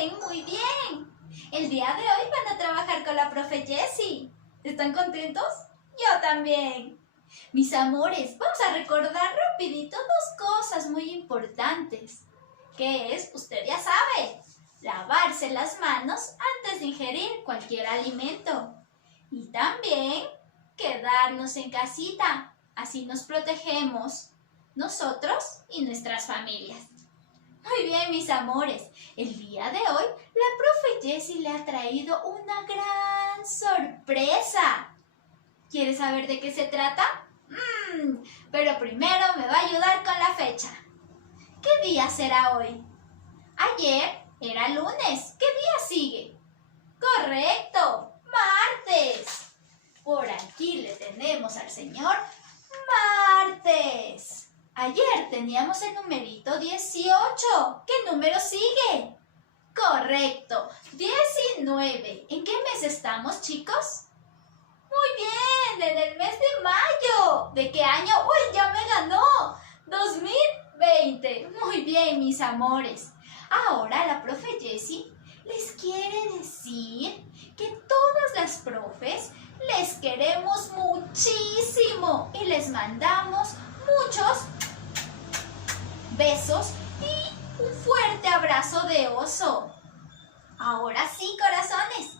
ven muy bien. El día de hoy van a trabajar con la profe Jessie. ¿Están contentos? Yo también. Mis amores, vamos a recordar rapidito dos cosas muy importantes. Que es, usted ya sabe, lavarse las manos antes de ingerir cualquier alimento. Y también quedarnos en casita. Así nos protegemos nosotros y nuestras familias. Muy bien, mis amores. El día de hoy, la profe Jessie le ha traído una gran sorpresa. ¿Quieres saber de qué se trata? Pero primero me va a ayudar con la fecha. ¿Qué día será hoy? Ayer era lunes. ¿Qué día sigue? ¡Correcto! ¡Martes! Por aquí le tenemos al señor martes. Ayer teníamos el numerito 18. ¿Qué número sigue? Correcto, 19. ¿En qué mes estamos, chicos? Muy bien, en el mes de mayo. ¿De qué año? ¡Uy, ya me ganó! 2020. Muy bien, mis amores. Ahora la profe Jessie les quiere decir que todas las profes les queremos muchísimo y les mandamos muchos besos y un fuerte abrazo de oso. Ahora sí, corazones,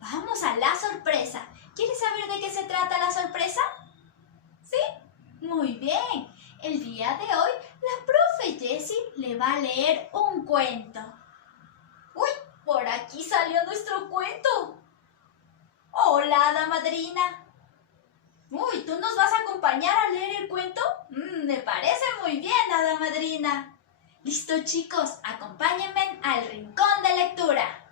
vamos a la sorpresa. ¿Quieres saber de qué se trata la sorpresa? ¿Sí? Muy bien. El día de hoy, la profe Jessie le va a leer un cuento. ¡Uy! Por aquí salió nuestro cuento. Hola, hada madrina. Uy, ¿tú nos vas a acompañar a leer el cuento? Me parece muy bien, hada madrina. Listo, chicos, acompáñenme al rincón de lectura.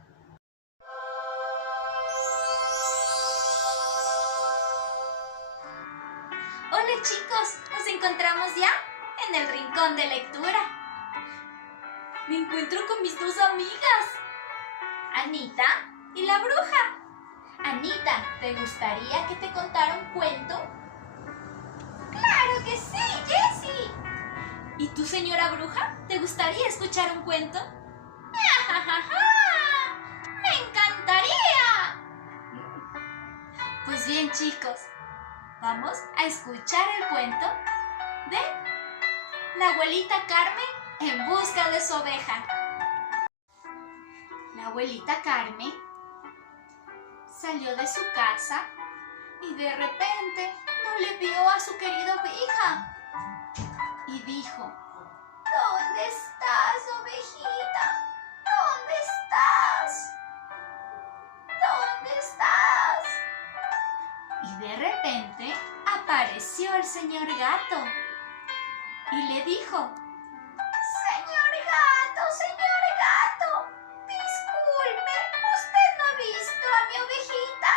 Hola, chicos, nos encontramos ya en el rincón de lectura. Me encuentro con mis dos amigas, Anita y la bruja. Anita, ¿te gustaría que te contara un cuento? ¡Claro que sí, Jessie! ¿Y tú, señora bruja, te gustaría escuchar un cuento? ¡Me encantaría! Pues bien, chicos, vamos a escuchar el cuento de la abuelita Carmen en busca de su oveja. La abuelita Carmen salió de su casa y de repente no le vio a su querida oveja. Y dijo: ¿Dónde estás, ovejita? ¿Dónde estás? ¿Dónde estás? Y de repente apareció el señor gato y le dijo: Señor gato, disculpe, ¿usted no ha visto a mi ovejita?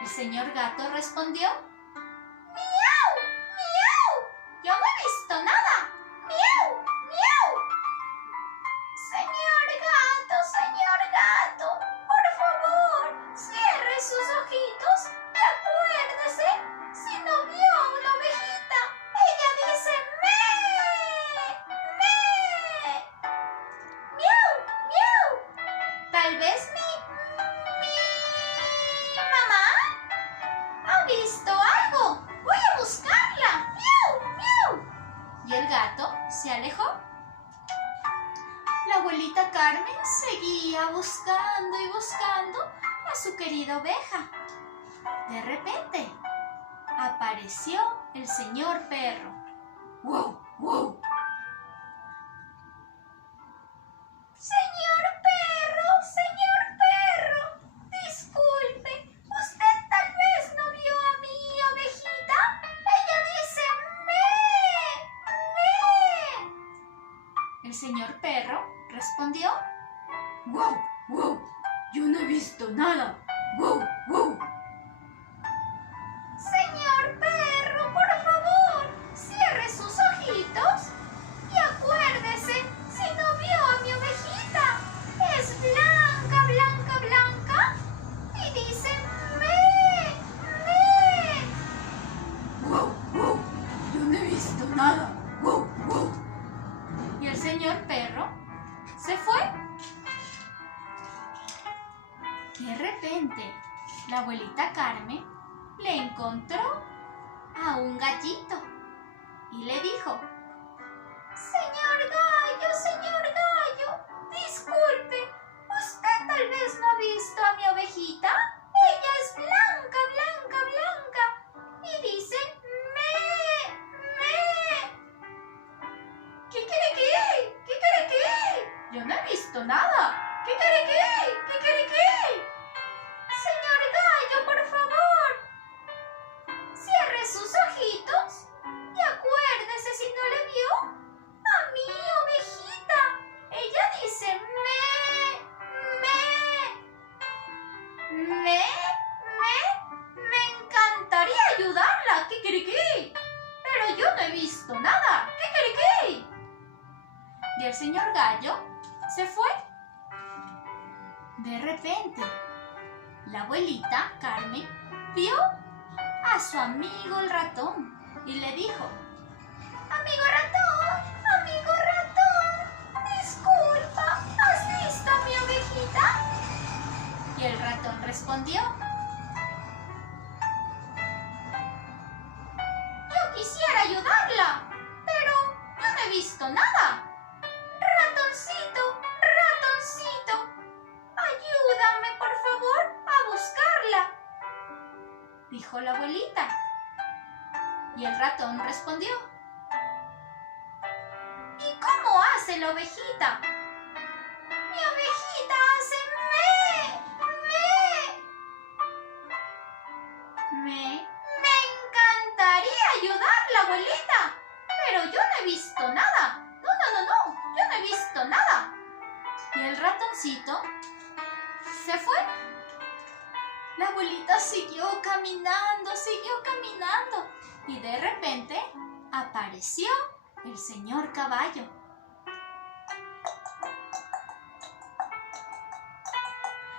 El señor gato respondió: ¡Miau! ¡Miau! Yo no he visto nada. ¡Miau! ¡Miau! Señor gato, por favor, cierre sus ojitos y acuérdese, si no vio a una ovejita, ella dice ¡mee! ¡Mee! ¡Miau! ¡Miau! Tal vez mi mamá ha visto algo. Voy a buscarla. ¡Miau! ¡Miau! Y el gato se alejó. La abuelita Carmen seguía buscando y buscando a su querida oveja. De repente apareció el señor perro. ¡Wow! ¡Wow! Señor perro, disculpe, ¿usted tal vez no vio a mi ovejita? Ella dice ¡mee! ¡mee! El señor perro respondió: ¡Wow! ¡Wow! Yo no he visto nada. ¡Wow! ¡Wow! Señor perro, por favor, cierre sus ojitos La abuelita Carmen le encontró a un gallito y le dijo: señor gallo, disculpe, ¿usted tal vez no ha visto a mi ovejita? Ella es blanca, blanca, blanca y dice me, me. ¿Qué quiere que? ¿Qué quiere que? Yo no he visto nada. ¿Qué quiere que? ¿Qué quiere que? Señor gallo, por favor, cierre sus ojitos y acuérdese, si no le vio, a mi ovejita. Ella dice me encantaría ayudarla. ¿Qué quiere que? Pero yo no he visto nada. ¿Qué quiere que? Y el señor gallo se fue. De repente, la abuelita Carmen vio a su amigo el ratón y le dijo: amigo ratón, disculpa, ¿has visto a mi ovejita? Y el ratón respondió: yo quisiera ayudarla, pero yo no he visto nada. Ratoncito, ayúdame por favor a buscarla, dijo la abuelita. Y el ratón respondió: ¿y cómo hace la ovejita? Mi ovejita hace me encantaría ayudarla, abuelita, pero yo no he visto nada. No, yo no he visto nada. Y el ratoncito se fue. La abuelita siguió caminando y de repente apareció el señor caballo.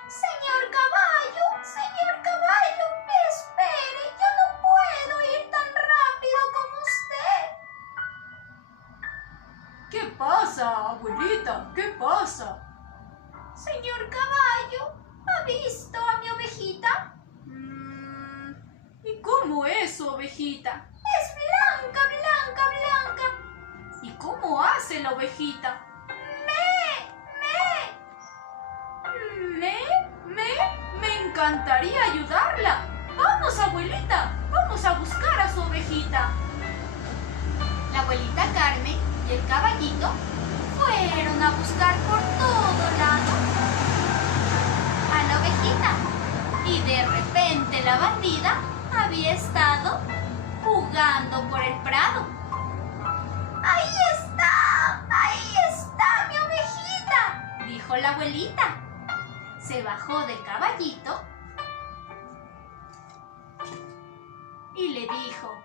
Señor caballo, espere, yo no puedo ir tan rápido como usted. ¿Qué pasa, abuelita? ¿Qué pasa? Señor caballo, ¿ha visto a mi ovejita? ¿Y cómo es su ovejita? Es blanca, blanca, blanca. ¿Y cómo hace la ovejita? Me encantaría ayudarla. Vamos, abuelita, vamos a buscar a su ovejita. La abuelita Carmen y el caballito fueron a buscar por todo lado a la ovejita. Y de repente la bandida había estado jugando por el prado. ¡Ahí está mi ovejita!, dijo la abuelita. Se bajó del caballito y le dijo: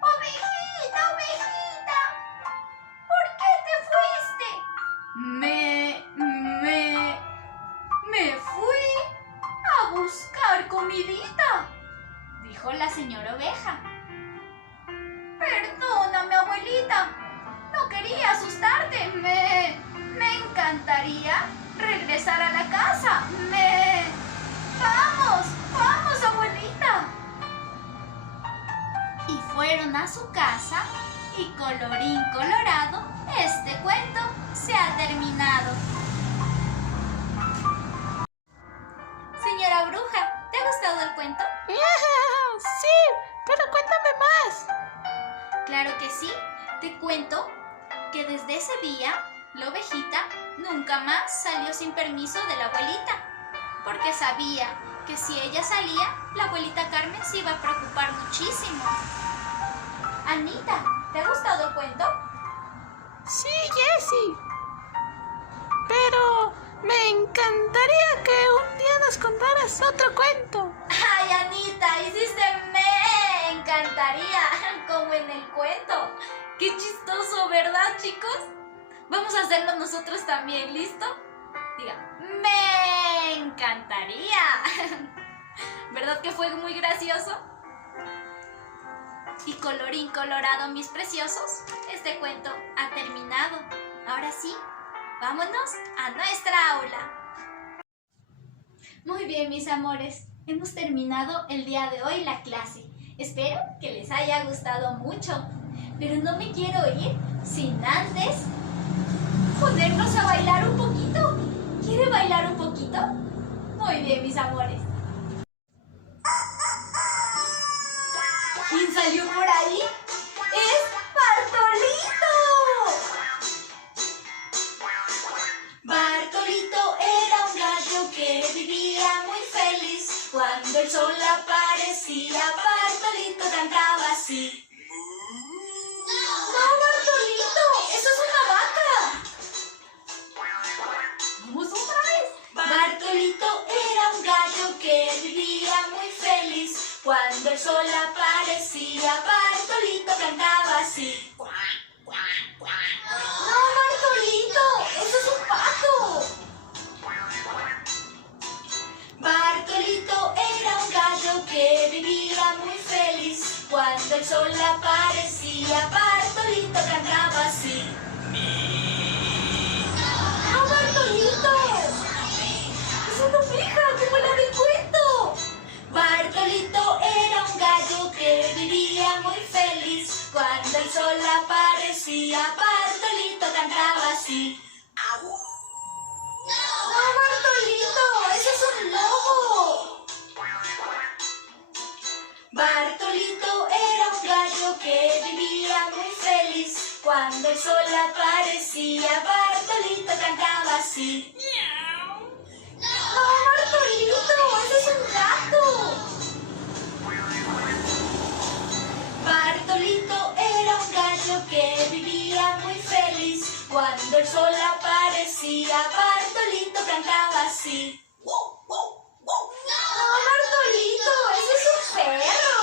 ovejita, ¿por qué te fuiste? Me fui a buscar comidita, dijo la señora oveja. Perdóname, abuelita, no quería asustarte. Me encantaría regresar a la casa. Vamos, abuelita. Y fueron a su casa y colorín colorado, este cuento se ha terminado. Señora bruja, ¿te ha gustado el cuento? Sí, pero cuéntame más. Claro que sí. Te cuento que desde ese día la ovejita nunca más salió sin permiso de la abuelita, porque sabía que si ella salía, la abuelita Carmen se iba a preocupar muchísimo. Anita, ¿te ha gustado el cuento? Sí, Jessie. Pero me encantaría que un día nos contaras otro cuento. ¡Ay, Anita! Hiciste me encantaría, como en el cuento. ¡Qué chistoso!, ¿verdad, chicos? Vamos a hacerlo nosotros también, ¿listo? Diga, me encantaría. ¿Verdad que fue muy gracioso? Y colorín colorado, mis preciosos, este cuento ha terminado. Ahora sí, vámonos a nuestra aula. Muy bien, mis amores. Hemos terminado el día de hoy la clase. Espero que les haya gustado mucho. Pero no me quiero ir sin antes ponernos a bailar un poquito. ¿Quiere bailar un poquito? Muy bien, mis amores. ¿Quién salió por ahí? ¡Es Bartolito! Bartolito era un gallo que vivía muy feliz. Cuando el sol aparecía, Bartolito cantaba así. ¡No, Bartolito! ¡Eso es una vaca! ¡Vamos otra vez! Bartolito era un gallo que vivía muy feliz. Cuando el sol aparecía, Bartolito cantaba así. ¡No, Bartolito! ¡Eso es un pato! Bartolito era un gallo que vivía muy feliz. Cuando el sol aparecía, Bartolito cantaba así. ¡No, Bartolito! ¡Es una oveja, como la del cuento! Bartolito era un gallo que vivía muy feliz. Cuando el sol aparecía, Bartolito cantaba así. ¡No, Bartolito! ¡Ese es un lobo! Bartolito era un gallo que vivía muy feliz. Cuando el sol aparecía, Bartolito cantaba así. ¡No, Bartolito! ¡Ese es un gato! Bartolito era un gallo que vivía muy feliz. Cuando el sol aparecía, Bartolito cantaba así. ¡No, Bartolito! ¡Ese es un perro!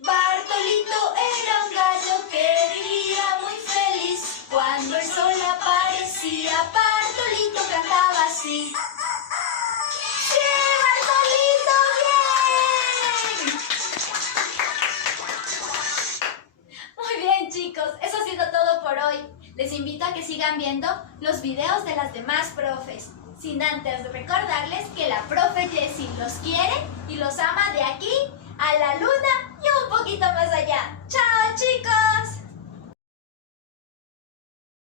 Bartolito era un gallo que vivía muy feliz. Cuando el sol aparecía, Bartolito cantaba así. ¡Sí, Bartolito! ¡Bien! Muy bien, chicos, eso ha sido todo por hoy. Les invito a que sigan viendo los videos de las demás profes, sin antes recordarles que la profe Jessie los quiere y los ama de aquí a la luna y un poquito más allá. ¡Chao, chicos!